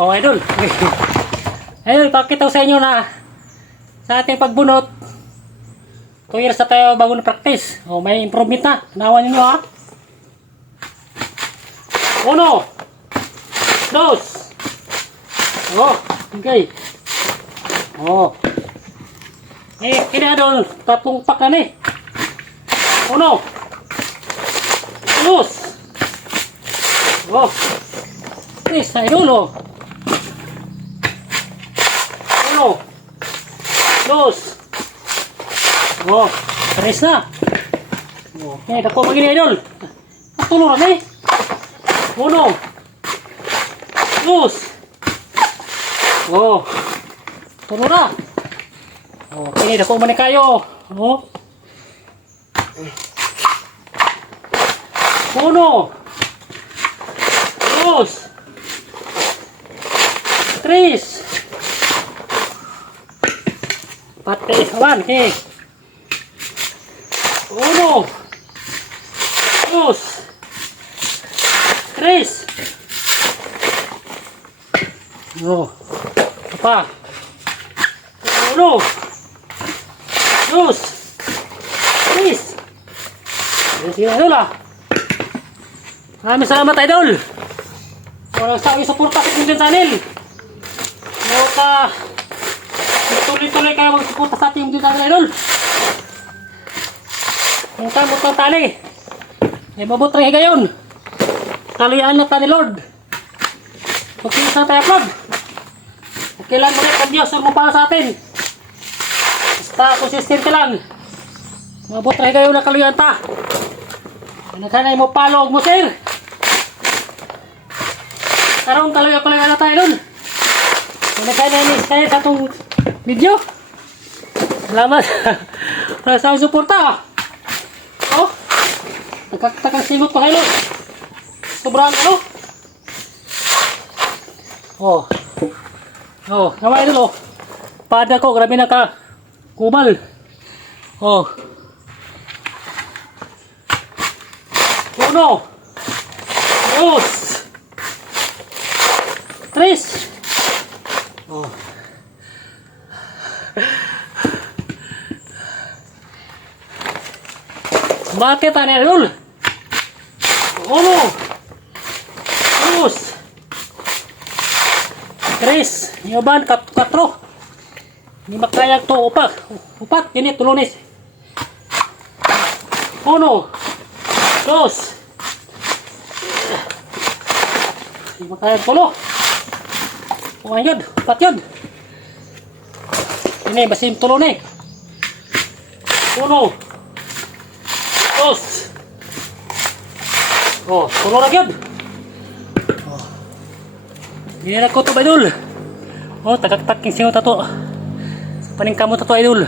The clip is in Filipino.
Oh, idol. Idol, pakita ko sa inyo na sa ating pagbunot 2 years na tayo bago na practice. Oh, may improvement na. Nawan niyo ha. 1, 2. Oh, okay. Oh. Ini idol, tatlong pak na ni. 1, 2. Oh. Yes, idol oh. 1, 2. Oh, 3 na. Oh, okay, dako magini idol. Patulong na ni. 1, 2. Oh. Tulo na. Oh, okay, dako man kayo. Oh. 1, 2. 3. Pati, awan, okay. 1, 2. 3. Oh, apa? 1, 2. 3. Sige na lah. Maraming salamat idol. Walang sa aking suporta sa ating channel. Tuloy-tuloy kayo magsuporta sa ating channel idol. Muntang tali. Ay mabutang higayon. Talian na tani Lord. Okay sa tayo upload. Kailan mo rin ang Diyos mo para sa atin. Basta konsistente lang. Mabutang higayon na kaluyan ta. Nagkanay mo follow mo share. Karong kaloy na tayo dun. Kung nagkanay ni share sa itong video. Salamat. Para sa suporta. Oh. Nagkaktakang singot pa kayo. Sobrang ano. Oh. Oh. Naman idol oh. Pada ko. Grabe na ka. Kumal. Oh. 1, 2. 3. Oh. Bakit ani idol? 1, 2. 3. Yoban 4. Hindi makayag to upat. Ini tulunis. 1, 2. Hindi makayag tulo. O yun, upat yun. Ini basim tulo ni. 1, 2. Oh, tulo na yun. Oh. Ginilak ko ito ba idol? Oh, tagak-tak yung singot ito. Paning kamot ito idol.